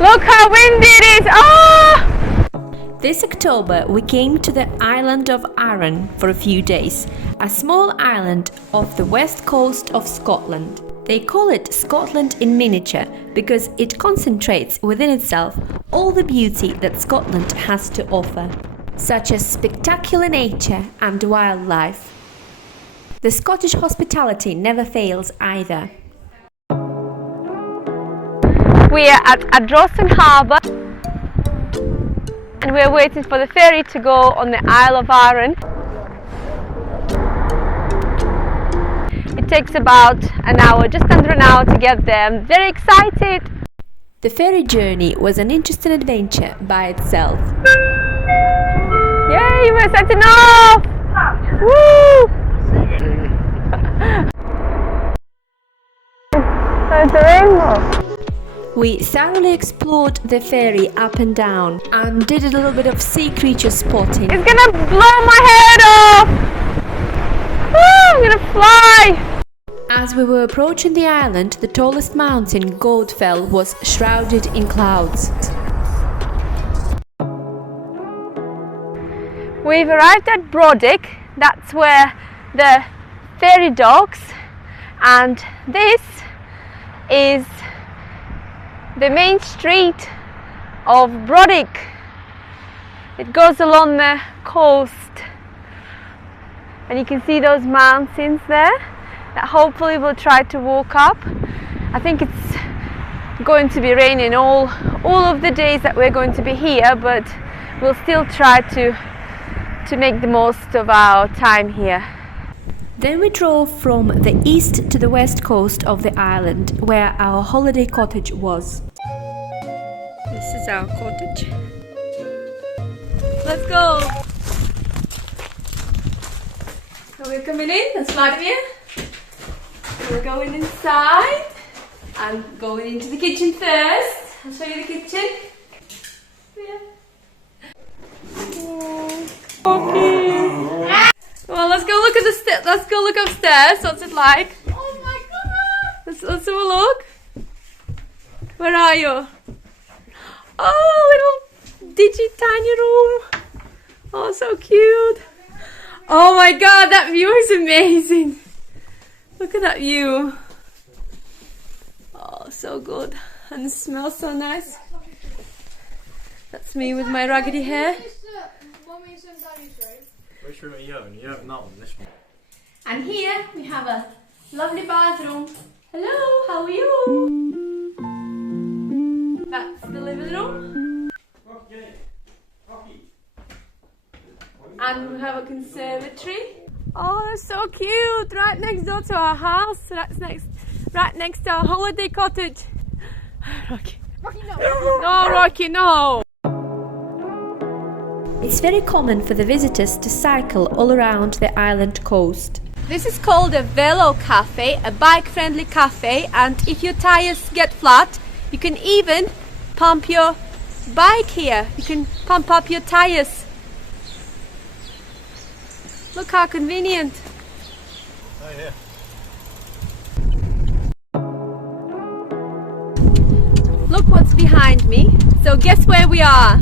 Look how windy it is! Oh! This October we came to the island of Arran for a few days, a small island off the west coast of Scotland. They call it Scotland in miniature because it concentrates within itself all the beauty that Scotland has to offer, such as spectacular nature and wildlife. The Scottish hospitality never fails either. We are at Ardrossan Harbour and we're waiting for the ferry to go on the Isle of Arran. It takes about an hour, just under an hour to get there. I'm very excited. The ferry journey was an interesting adventure by itself. Yay, we're setting off! Woo! There's a rainbow. We thoroughly explored the ferry up and down and did a little bit of sea creature spotting. It's gonna blow my head off! Woo, I'm gonna fly! As we were approaching the island, the tallest mountain, Goatfell, was shrouded in clouds. We've arrived at Brodick, that's where the ferry docks, and this is the main street of Brodick. It goes along the coast and you can see those mountains there that hopefully we'll try to walk up. I think it's going to be raining all of the days that we're going to be here, but we'll still try to make the most of our time here. Then we drove from the east to the west coast of the island, where our holiday cottage was. This is our cottage. Let's go! So we're coming in, that's Vladimir. We're going inside and going into the kitchen first. I'll show you the kitchen. Yeah. Okay. Well, let's go look at the let's go look upstairs. What's it like? Oh my god! Let's have a look. Where are you? Oh, little tiny room. Oh, so cute. Oh my god, that view is amazing. Look at that view. Oh, so good. And it smells so nice. That's me with my raggedy hair. Which room are you in? You're in that one, this one. And here we have a lovely bathroom. Hello, how are you? That's the living room. And we have a conservatory. Oh, that's so cute! Right next door to our house. Right next to our holiday cottage. Rocky. Rocky, no. No, Rocky, no. It's very common for the visitors to cycle all around the island coast. This is called a Velo Cafe, a bike-friendly cafe, and if your tires get flat, you can even pump your bike here. You can pump up your tires. Look how convenient. Oh yeah. Look what's behind me. So guess where we are?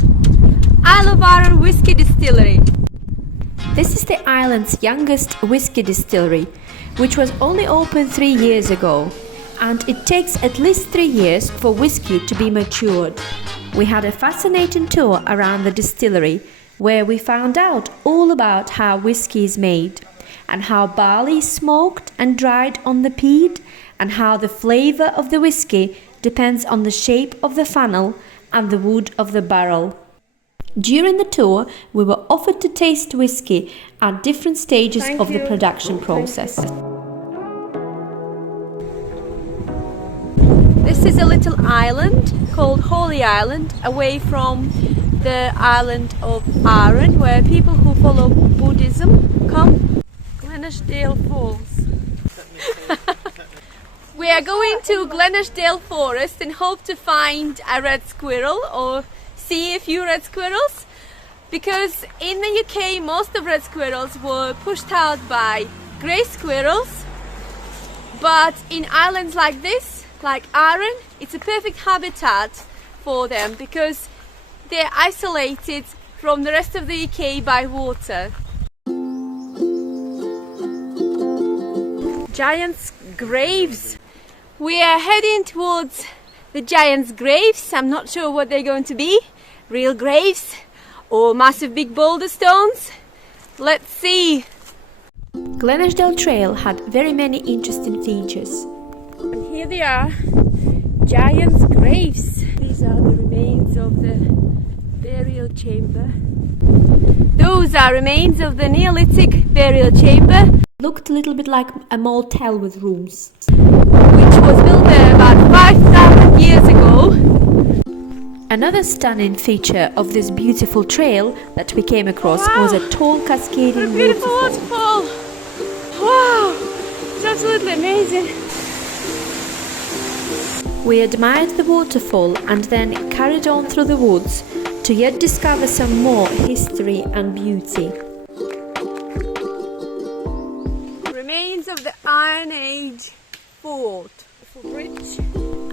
Isle of Arran Whiskey Distillery. This is the island's youngest whiskey distillery, which was only opened 3 years ago, and it takes at least 3 years for whiskey to be matured. We had a fascinating tour around the distillery, where we found out all about how whiskey is made, and how barley is smoked and dried on the peat, and how the flavour of the whiskey depends on the shape of the funnel and the wood of the barrel. During the tour, we were offered to taste whiskey at different stages of the production process. This is a little island called Holy Island, away from the island of Arran, where people who follow Buddhism come. Glenashdale Falls. We are going to Glenashdale Forest and hope to find a red squirrel or see a few red squirrels, because in the UK most of red squirrels were pushed out by grey squirrels, but in islands like this, like Arran, it's a perfect habitat for them because they're isolated from the rest of the UK by water. Giants' graves. We are heading towards the giants' graves. I'm not sure what they're going to be. Real graves or massive big boulder stones. Let's see. Glenashdale Trail had very many interesting features. And here they are, giants' graves. These are the remains of the burial chamber. Those are remains of the Neolithic burial chamber. Looked a little bit like a motel with rooms. Which was built there about 5,000 years ago. Another stunning feature of this beautiful trail that we came across was a tall cascading Beautiful waterfall. waterfall! Wow! It's absolutely amazing. We admired the waterfall and then carried on through the woods to yet discover some more history and beauty. Remains of the Iron Age fort. Bridge.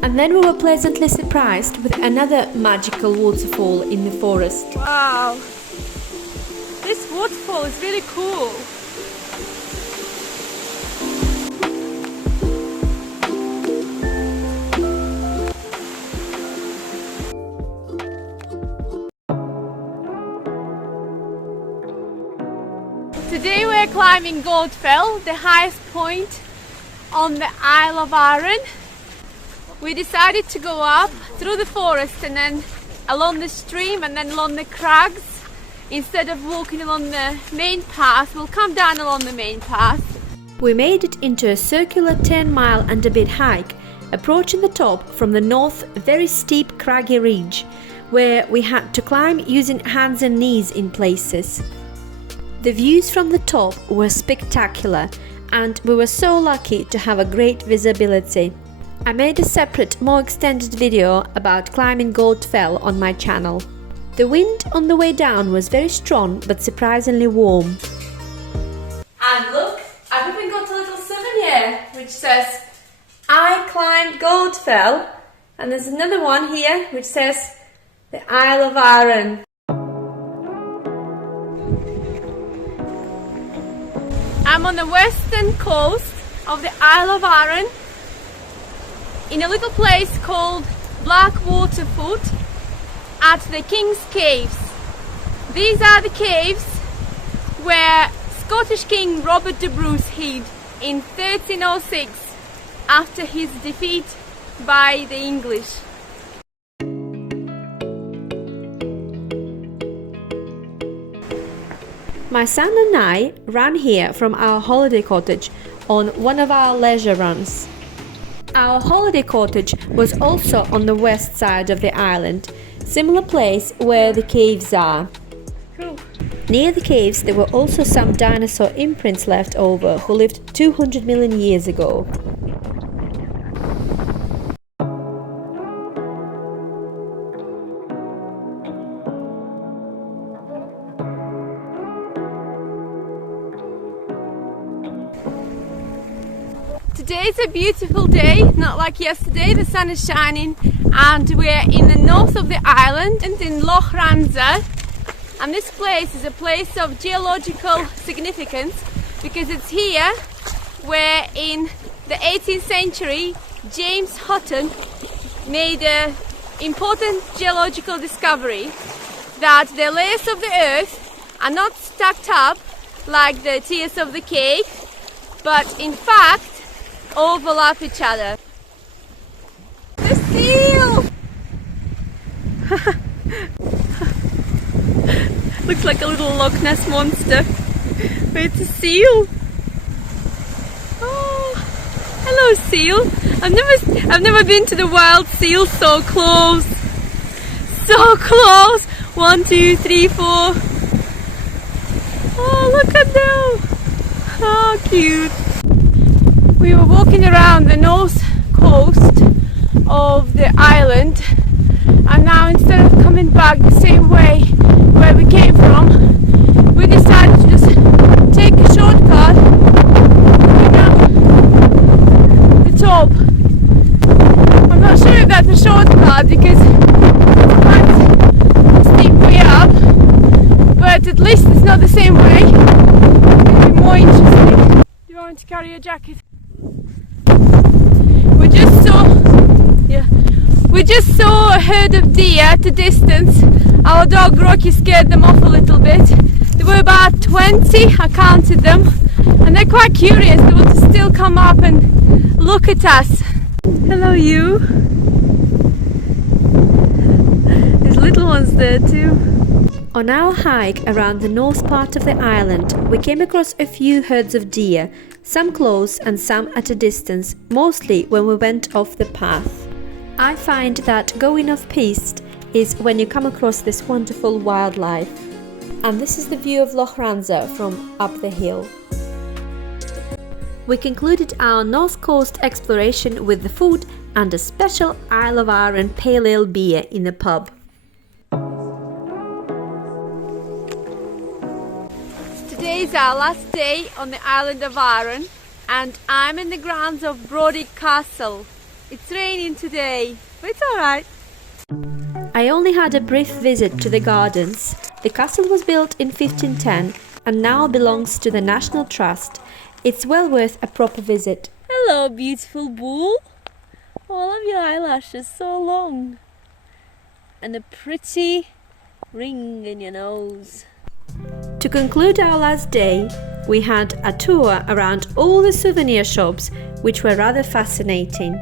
And then we were pleasantly surprised with another magical waterfall in the forest. Wow! This waterfall is really cool. Today we're climbing Goatfell, the highest point on the Isle of Arran. We decided to go up through the forest and then along the stream and then along the crags. Instead of walking along the main path, we'll come down along the main path. We made it into a circular 10-mile and a bit hike, approaching the top from the north, very steep craggy ridge, where we had to climb using hands and knees in places. The views from the top were spectacular, and we were so lucky to have a great visibility. I made a separate, more extended video about climbing Goatfell on my channel. The wind on the way down was very strong but surprisingly warm. And look, I've even got a little souvenir which says, I climbed Goatfell. And there's another one here which says, the Isle of Arran. I'm on the western coast of the Isle of Arran in a little place called Blackwaterfoot at the King's Caves. These are the caves where Scottish King Robert de Bruce hid in 1306 after his defeat by the English. My son and I ran here from our holiday cottage on one of our leisure runs. Our holiday cottage was also on the west side of the island, similar place where the caves are. Cool. Near the caves there were also some dinosaur imprints left over who lived 200 million years ago. Today's a beautiful day, not like yesterday. The sun is shining and we're in the north of the island and in Loch Ranza, and this place is a place of geological significance because it's here where in the 18th century James Hutton made an important geological discovery that the layers of the earth are not stacked up like the tiers of the cake, but in fact overlap each other. The seal! Looks like a little Loch Ness monster. But it's a seal. Oh, hello seal. I've never been to the wild seal so close. So close. 1, 2, 3, 4. Oh, look at them. How cute. We were walking around the north coast of the island, and now instead of coming back the same way where we came from, we decided to just take a shortcut around the top. I'm not sure if that's a shortcut because Mind to carry your jacket? We just saw a herd of deer at a distance. Our dog Rocky scared them off a little bit. There were about 20, I counted them, and they're quite curious. They want to still come up and look at us. Hello you. There's little ones there too. On our hike around the north part of the island, we came across a few herds of deer, some close and some at a distance, mostly when we went off the path. I find that going off-piste is when you come across this wonderful wildlife. And this is the view of Loch Ranza from up the hill. We concluded our North Coast exploration with the food and a special Isle of Arran pale ale beer in the pub. Today is our last day on the island of Arran, and I'm in the grounds of Brodick Castle. It's raining today, but it's alright. I only had a brief visit to the gardens. The castle was built in 1510 and now belongs to the National Trust. It's well worth a proper visit. Hello, beautiful bull. Oh, I love your eyelashes, so long. And a pretty ring in your nose. To conclude our last day, we had a tour around all the souvenir shops, which were rather fascinating.